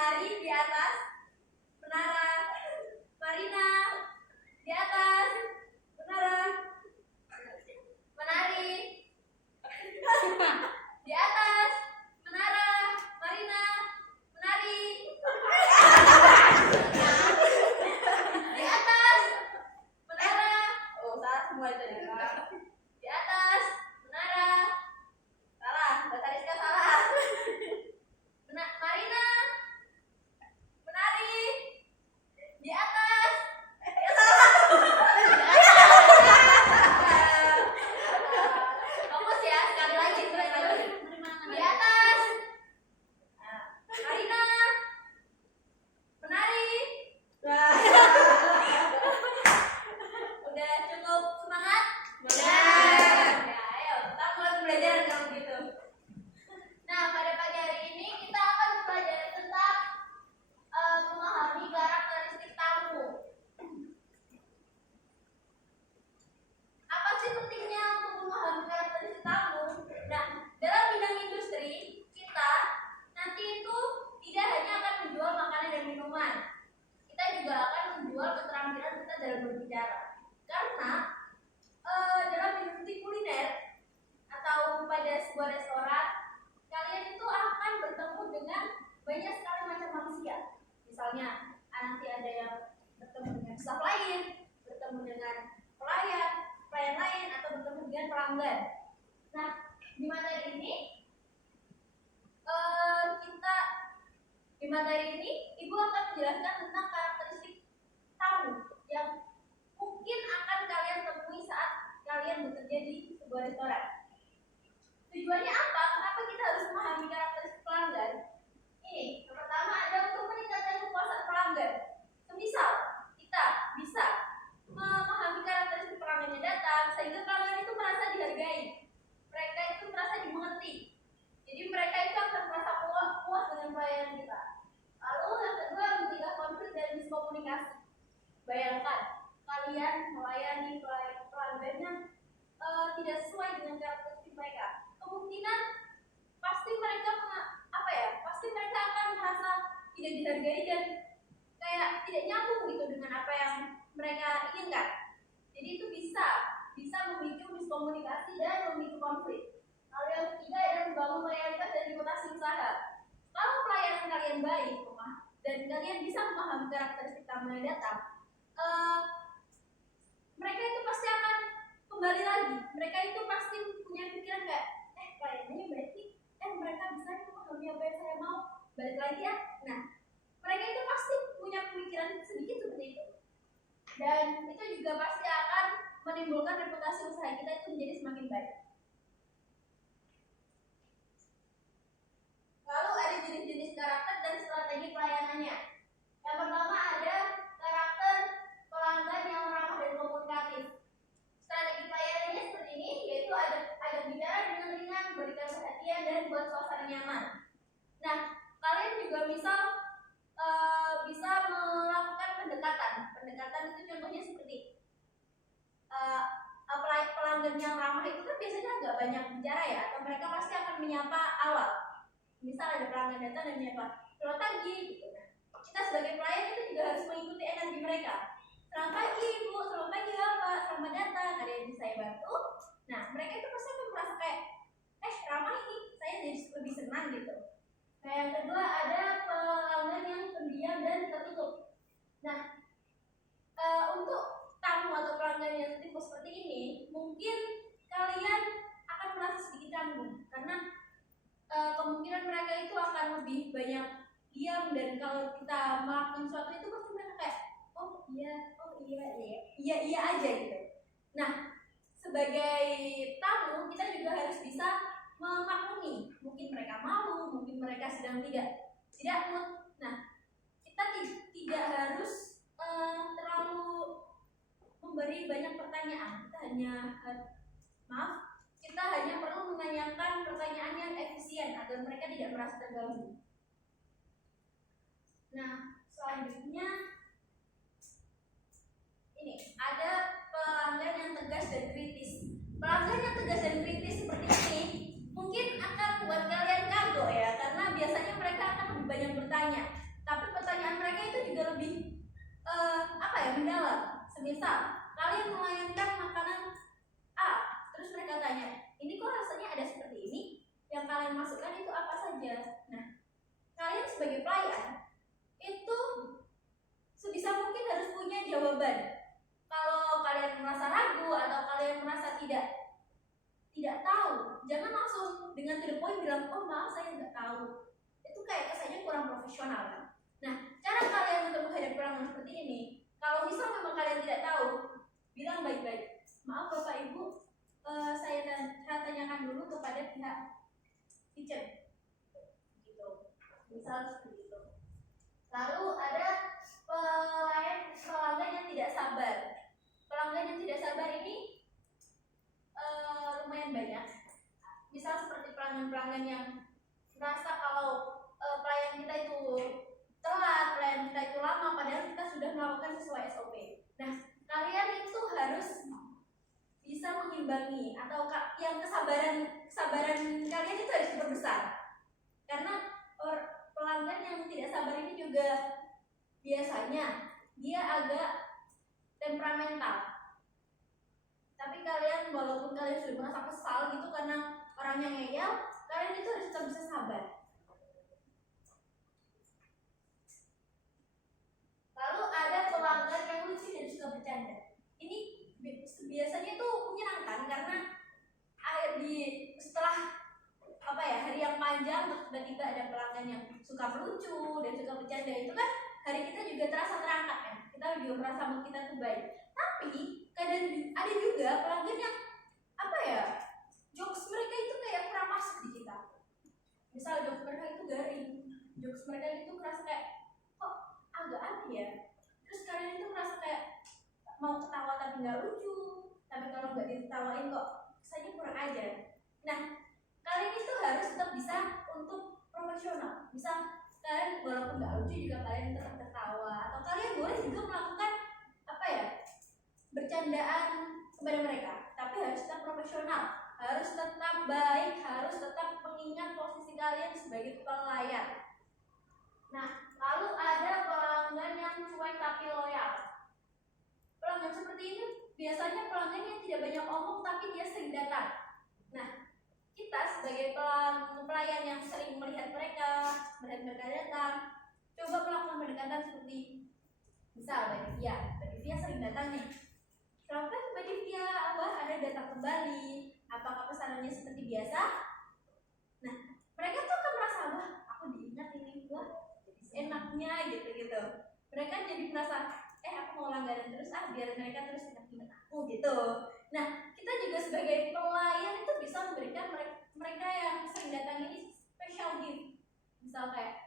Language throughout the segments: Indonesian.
menari di atas menara. Marina di atas menara. Menari di atas menara. Marina menari di atas menara. Oh, salah semua itu ya. Di atas menara. Salah, Mbak Tariska salah. Marina menari di atas. Ya salah. Fokus ya, sekali lagi. Di atas. Marina menari. Udah cukup semangat? Ya, ayo kita mulai belajar kalau gitu. Nah, pada pagi hari ini kita akan belajar tentang memahami karakteristik tamu. Apa sih pentingnya untuk memahami karakteristik tamu? Nah, dalam bidang industri kita nanti itu tidak hanya akan menjual makanan dan minuman, kita juga akan menjual keterampilan kita dalam berbicara. Karena dalam industri kuliner atau pada sebuah restoran, kalian itu akan bertemu dengan banyak sekali macam manusia. Misalnya, nanti ada yang bertemu dengan staf lain, bertemu dengan pelayan lain, atau bertemu dengan pelanggan. Nah, di materi ini Ibu akan menjelaskan tentang karakteristik tamu yang mungkin akan kalian temui saat kalian bekerja di sebuah restoran. Tujuannya apa? Kenapa kita harus memahami karakteristik pelanggan? Ini, yang pertama ada untuk meningkatkan kepuasan pelanggan. Semisal kita bisa memahami karakteristik pelanggan yang datang sehingga pelanggan itu merasa dihargai, mereka itu merasa dimengerti. Jadi mereka itu akan merasa puas dengan pelayanan kita. Lalu yang kedua, mencegah konflik dan miskomunikasi. Bayangkan kalian melayani pelanggannya tidak sesuai dengan karakteristik mereka, kemungkinan pasti mereka akan merasa tidak dihargai dan kayak tidak nyambung gitu dengan apa yang mereka inginkan. Jadi itu bisa memicu miskomunikasi dan memicu konflik. Lalu yang ketiga adalah membangun loyalitas dan reputasi usaha. Kalau pelayanan kalian baik dan kalian bisa memahami karakteristik tamu yang datang, mereka itu pasti akan kembali lagi. Mereka itu pasti punya pikiran kayak, pelayanannya baik nih, mereka bisa memahami apa yang saya mau, balik lagi ya. Nah, mereka itu pasti punya pemikiran sedikit seperti itu. Dan itu juga pasti akan menimbulkan reputasi usaha kita itu menjadi semakin baik. Lalu ada jenis-jenis karakter dan strategi pelayanannya. Yang pertama ada karakter pelanggan yang ramah dan komunikatif. Strategi pelayanannya seperti ini, yaitu ada bicara dengan ringan, berikan perhatian dan buat suasana nyaman. Nah, kalian juga bisa melakukan pendekatan. Pendekatan itu contohnya seperti pelanggan yang ramah itu kan biasanya agak banyak bicara ya, atau mereka pasti akan menyapa awal. Misal ada pelanggan datang dan menyapa, selamat pagi gitu. Nah, kita sebagai pelayan itu juga harus mengikuti energi mereka. Selamat pagi Bu, selamat pagi Bapak, selamat datang, ada yang bisa saya bantu? Nah, mereka itu pasti akan merasa kayak, ramah ini, saya jadi lebih senang gitu. Nah, yang kedua ada pelanggan yang pendiam dan tertutup. Nah, untuk tamu atau pelanggan yang tipe seperti ini, mungkin kalian akan merasa sedikit canggung karena kemungkinan mereka itu akan lebih banyak diam, dan kalau kita melakukan sesuatu itu pasti mereka kayak iya aja gitu. Nah, sebagai tamu kita juga harus bisa memaklumi. Mungkin mereka malu, mungkin mereka sedang tidak mood. Nah, kita tidak harus terlalu memberi banyak pertanyaan. Kita hanya perlu menanyakan pertanyaan yang efisien agar mereka tidak merasa terganggu. Nah, selanjutnya ini ada pelanggan yang tegas dan kritis. Pelanggan yang tegas dan kritis seperti ini mungkin akan membuat kalian kagok ya, karena biasanya mereka akan lebih banyak bertanya. jawaban. Kalau kalian merasa ragu atau kalian merasa tidak tahu, jangan langsung dengan to the point bilang, oh maaf saya nggak tahu. Itu kayak kesannya kurang profesional kan. Nah, cara kalian untuk menghadapi pelanggan seperti ini, kalau misal memang kalian tidak tahu, bilang baik-baik, maaf Bapak Ibu, saya tanyakan dulu kepada pihak kitchen, gitu. Misal seperti itu. Lalu ada pelanggan yang tidak sabar. Pelanggan yang tidak sabar ini lumayan banyak. Misal seperti pelanggan-pelanggan yang merasa kalau pelayan kita itu telat, pelayan kita itu lama, padahal kita sudah melakukan sesuai SOP. Nah, kalian itu harus bisa mengimbangi, atau yang kesabaran kalian itu harus diperbesar. Karena pelanggan yang tidak sabar ini juga biasanya dia agak temperamental. Tapi kalian, walaupun kalian sudah merasa kesal gitu karena orangnya ngeyel, kalian itu harus tetap bisa sabar. Lalu ada pelanggan yang lucu dan suka bercanda. Ini biasanya tuh menyenangkan karena setelah hari yang panjang tiba-tiba ada pelanggan yang suka melucu dan suka bercanda, itu kan hari kita juga terasa terangkat kan, kita juga merasa mood kita tuh baik. Tapi kadang ada juga pelanggan yang jokes mereka itu kayak kurang masuk di kita. Misal jokes mereka itu garing, jokes mereka itu kerasa kayak kok agak aneh ya. Terus kalian itu merasa kayak mau ketawa tapi nggak lucu, tapi kalau nggak ditawain kok kesannya kurang ajar. Nah, kalian itu harus tetap bisa untuk profesional. Bisa kalian walaupun nggak lucu juga kalian tetap tertawa, atau kalian boleh juga melakukan bercandaan kepada mereka, tapi harus tetap profesional, harus tetap baik, harus tetap mengingat posisi kalian sebagai pelayan. Nah, lalu ada pelanggan yang cuek tapi loyal. Pelanggan seperti ini biasanya pelanggan yang tidak banyak omong tapi dia sering datang. Nah, kita sebagai pelayan yang sering melihat mereka datang, coba melakukan pendekatan seperti misal Mbak Divya sering datang nih. Kenapa Mbak Divya ada datang kembali? Apakah pesanannya seperti biasa? Nah, mereka tuh akan merasa aku diingat ini, enaknya gitu. Mereka jadi merasa aku mau langganan terus biar mereka terus ingat aku gitu. Nah, kita juga sebagai pelayan itu bisa memberikan mereka yang sering datang ini special gift. Misal kayak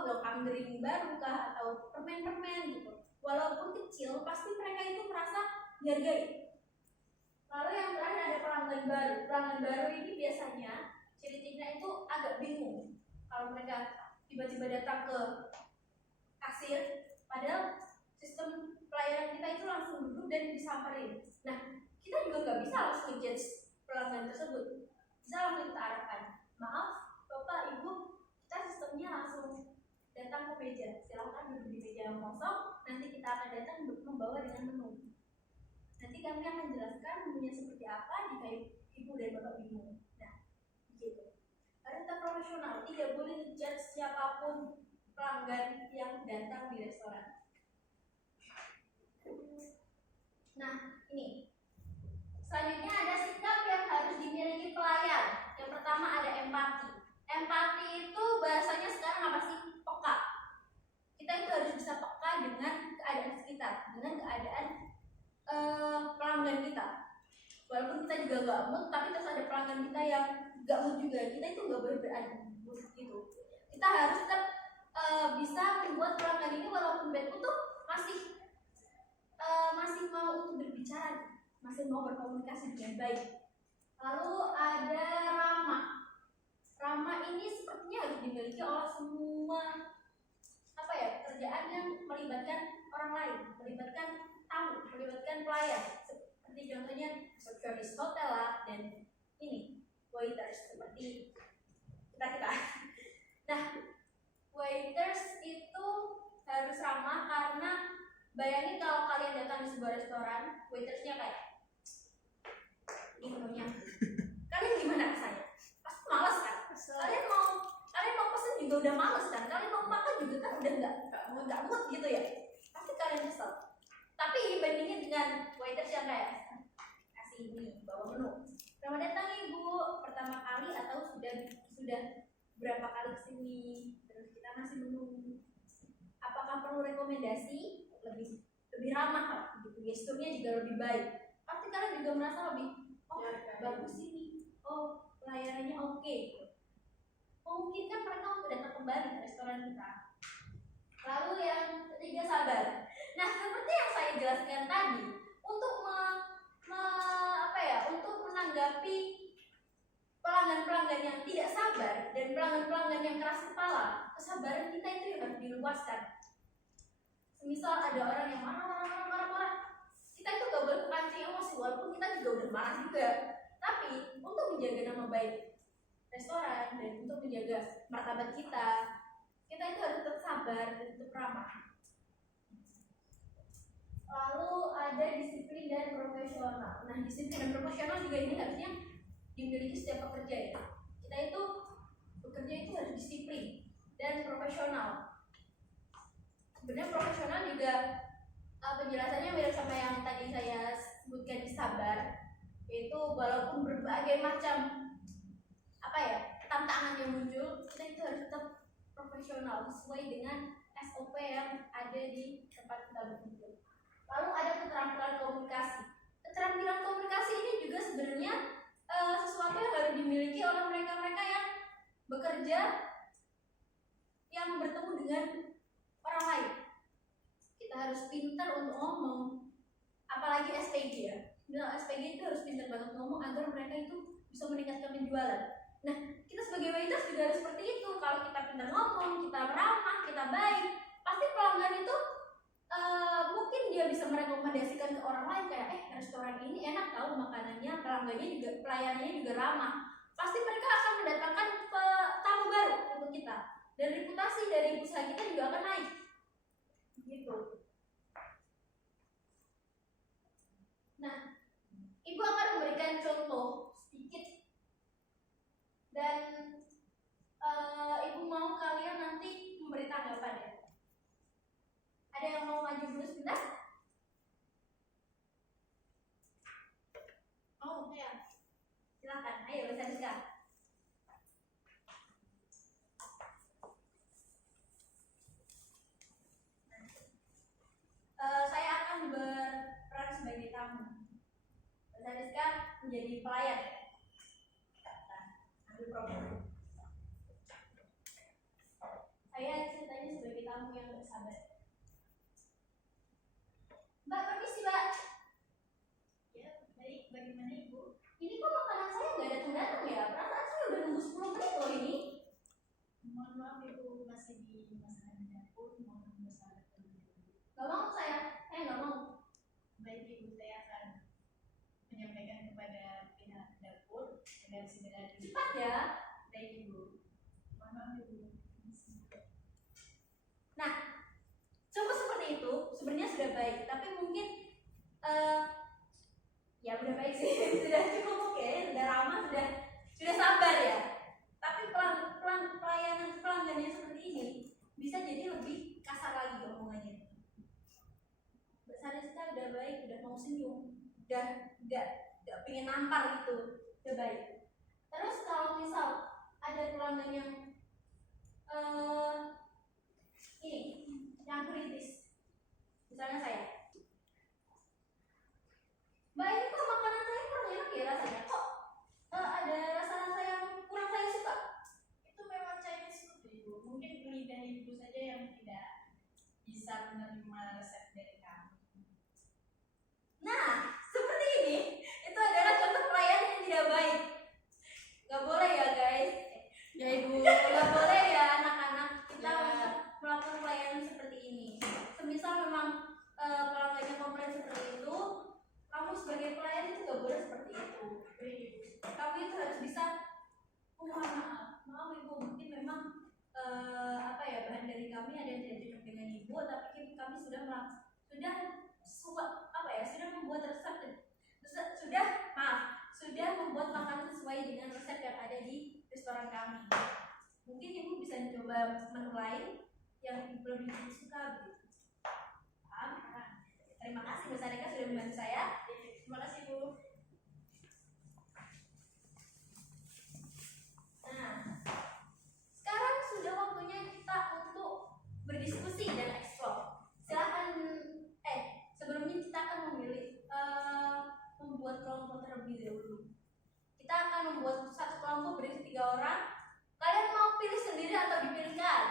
welcome drink baru kah, atau permen-permen gitu. Walaupun kecil, pasti mereka itu merasa dihargai. Lalu yang terakhir ada pelanggan baru. Pelanggan baru ini biasanya ciri-cirinya itu agak bingung kalau mereka tiba-tiba datang ke kasir, padahal sistem pelayanan kita itu langsung duduk dan disamperin. Nah, kita juga nggak bisa langsung ngejudge pelanggan tersebut. Bisa langsung kita arahkan, maaf Bapak Ibu, kita sistemnya langsung datang ke meja, silakan duduk di meja yang kosong, nanti kita akan datang membawa dengan menu. Nanti kami akan jelaskan menunya seperti apa jika Ibu dan Bapak bingung. Nah, begitu. Harus tetap profesional, tidak boleh ngejudge siapapun pelanggan yang datang di restoran. Nah, ini selanjutnya ada sikap yang harus dimiliki pelayan. Yang pertama ada empati. Empati itu bahasanya sekarang apa sih? Peka. Kita itu harus bisa peka dengan keadaan sekitar, dengan keadaan pelanggan kita. Walaupun kita juga nggak mood, tapi terus ada pelanggan kita yang nggak mood juga, kita itu nggak boleh berada mood gitu. Kita harus tetap bisa membuat pelanggan ini walaupun bad mood tuh masih mau untuk berbicara, masih mau berkomunikasi dengan baik. Lalu ada ramah. Ramah ini sepertinya harus dimiliki oleh semua kerjaan yang melibatkan orang lain, melibatkan tamu, melibatkan pelayan. Seperti contohnya service hotel lah, dan ini waiters seperti kita. Nah, waiters itu harus ramah karena bayangin kalau kalian datang di sebuah restoran, waitersnya kayak ini menunya. Kalian gimana rasanya? Pasti malas kan? Kalian mau pesen juga udah males kan? Kalian mau makan juga kan udah nggak mood gitu ya? Pasti kalian kesel. bandingin dengan waiters yang kayak kasih ini bawa menu. Selamat datang Ibu, pertama kali atau sudah berapa kali kesini? Terus kita ngasih menu. Apakah perlu rekomendasi? Lebih ramah lah, gitu. Gesturnya juga lebih baik. Pasti kalian juga merasa lebih bagus ini. Oh, pelayanannya oke. Memungkinkan mereka untuk datang kembali ke restoran kita. Lalu yang ketiga, sabar. Nah, seperti yang saya jelaskan tadi, untuk untuk menanggapi pelanggan-pelanggan yang tidak sabar dan pelanggan-pelanggan yang keras kepala, kesabaran kita itu yang harus diluaskan. Semisal ada orang yang marah, kita itu gak boleh pancing emosi walaupun kita juga udah marah juga. Tapi untuk menjaga nama baik restoran dan untuk menjaga martabat kita itu harus tetap sabar dan tetap ramah. Lalu ada disiplin dan profesional. Nah, disiplin dan profesional juga ini harusnya dimiliki setiap pekerja ya. Kita itu bekerja itu harus disiplin dan profesional. Sebenarnya profesional juga penjelasannya mirip sama yang tadi saya sebutkan di sabar, yaitu walaupun berbagai macam tantangan yang muncul, kita itu harus tetap profesional sesuai dengan SOP yang ada di tempat kita bekerja. Lalu ada keterampilan komunikasi. Keterampilan komunikasi ini juga sebenarnya sesuatu yang harus dimiliki oleh mereka-mereka yang bekerja yang bertemu dengan orang lain. Kita harus pintar untuk ngomong, apalagi SPG ya. SPG itu harus pintar banget ngomong agar mereka itu bisa meningkatkan penjualan. Nah, kita sebagai waiters juga harus seperti itu. Kalau kita pintar ngomong, kita ramah, kita baik, pasti pelanggan itu mungkin dia bisa merekomendasikan ke orang lain kayak restoran ini enak tahu makanannya, pelanggannya juga, pelayanannya juga ramah. Pasti mereka akan mendatangkan tamu baru untuk kita dan reputasi dari usaha kita juga akan naik. Gitu. Nah, Ibu akan memberikan contoh sedikit dan Ibu mau kalian nanti memberi tanggapan ya. Ada yang mau maju dulu sebentar? Oh ya, silakan. Ayo Rizka. Saya akan berperan sebagai tamu. Rizka menjadi pelayan. Ambil problem. Saya ceritanya sebagai tamu yang bersabar. Mbak, permisi Mbak. Ya, baik. Bagaimana Ibu? Ini kok makanan saya nggak datang-datang ya? Perasaan saya udah nunggu 10 menit loh ini. Mohon maaf Ibu, masih di masakan dapur. Mohon bersabar terlebih dahulu. Gak mau saya nggak mau. Baik Ibu, saya akan menyampaikan kepada pihak dapur agar segera cepat ya. Baik Ibu. Mohon maaf Ibu. Nah, coba seperti itu sebenarnya sudah baik, tapi mungkin ya udah baik sih, sudah cukup oke, sudah ramah, sudah sabar ya. Tapi pelayanan pelanggan yang seperti ini bisa jadi lebih kasar lagi omongannya. Mbak Sariska udah baik, udah mau senyum, udah nggak pengen nampar gitu, udah baik. Terus kalau misal ada pelanggan yang ini yang kritis, misalnya saya, Mbak ini kok makanan saya kurang enak ya rasanya, kok ada rasa-rasa yang kurang saya suka. Itu memang Chinese food Ibu, mungkin lidah Ibu saja yang tidak bisa menerima resep dari kamu. Nah, seperti ini, itu adalah contoh pelayanan yang tidak baik. Gak boleh ya guys. Ya Ibu, gak boleh ya anak-anak kita untuk melakukan pelayanan seperti ini. Semisal memang pelanggannya komplain seperti itu, kamu sebagai pelayan itu gak boleh seperti itu. Kamu itu harus bisa maaf Ibu, mungkin memang bahan dari kami ada yang tidak cocok dengan Ibu, tapi kami sudah membuat sudah membuat makanan sesuai dengan resep yang ada di restoran kami. Mungkin Ibu bisa mencoba menu lain yang lebih suka begitu. Terima kasih Mbak membantu saya. Terima kasih Bu. Nah, sekarang sudah waktunya kita untuk berdiskusi dan eksplor. Silakan. Sebelumnya kita akan membuat kelompok terlebih dahulu. Kita akan membuat satu kelompok berisi 3 orang. Kalian mau pilih sendiri atau dipilihkan?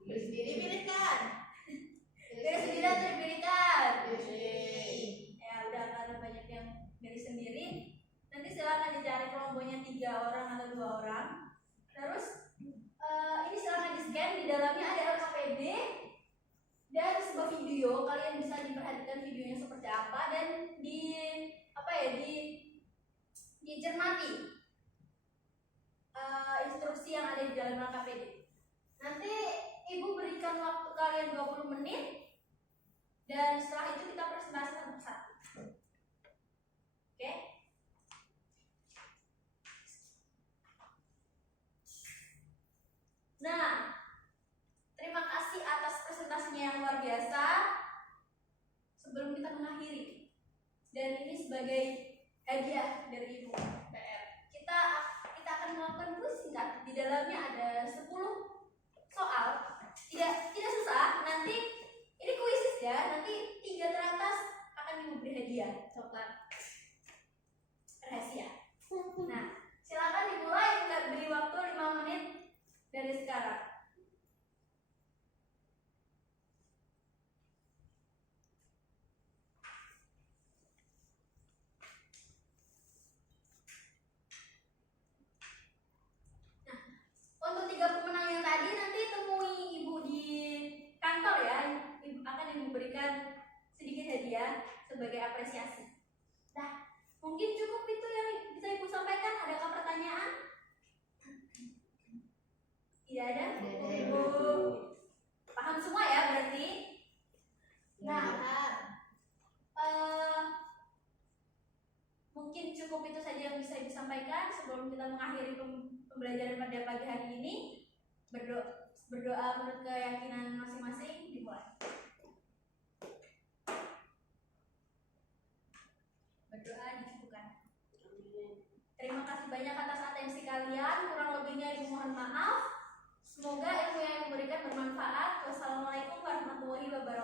Pilih sendiri. Dipilihkan. Pilih sendiri atau dipilihkan? Pilih. Ya udah, karena banyak yang pilih sendiri. Nanti silakan dicari kelompoknya 3 orang atau 2 orang. Terus ini silakan di-scan, di dalamnya ada LKPD dan sebuah video. Kalian bisa diperhatikan videonya seperti apa dan dicermati instruksi yang ada di dalam LKPD. Nanti Ibu berikan waktu kalian 20 menit dan setelah itu kita presentasi satu persatu. Oke? Nah, terima kasih atas presentasinya yang luar biasa. Sebelum kita mengakhiri, dan ini sebagai hadiah dari Ibu PR, kita akan melakukan kuis singkat. Di dalamnya ada 10 soal. Tidak susah. Nanti ini kuis ya. Nanti 3 teratas akan Ibu beri hadiah coklat rahasia. Nah, silakan dimulai. Kita beri waktu 5 menit dari sekarang. Untuk 3 pemenang yang tadi nanti temui Ibu di kantor ya. Ibu berikan sedikit hadiah sebagai apresiasi. Nah, mungkin cukup itu yang bisa Ibu sampaikan. Adakah pertanyaan? Tidak ada? Ibu paham semua ya berarti? Nah, mungkin cukup itu saja yang bisa disampaikan sebelum kita mengakhiri pembelajaran pada pagi hari ini. Berdoa menurut keyakinan masing-masing, dimulai. Berdoa dicukupkan. Terima kasih banyak atas atensi kalian. Kurang lebihnya Ibu mohon maaf. Semoga ilmu yang diberikan bermanfaat. Wassalamualaikum warahmatullahi wabarakatuh.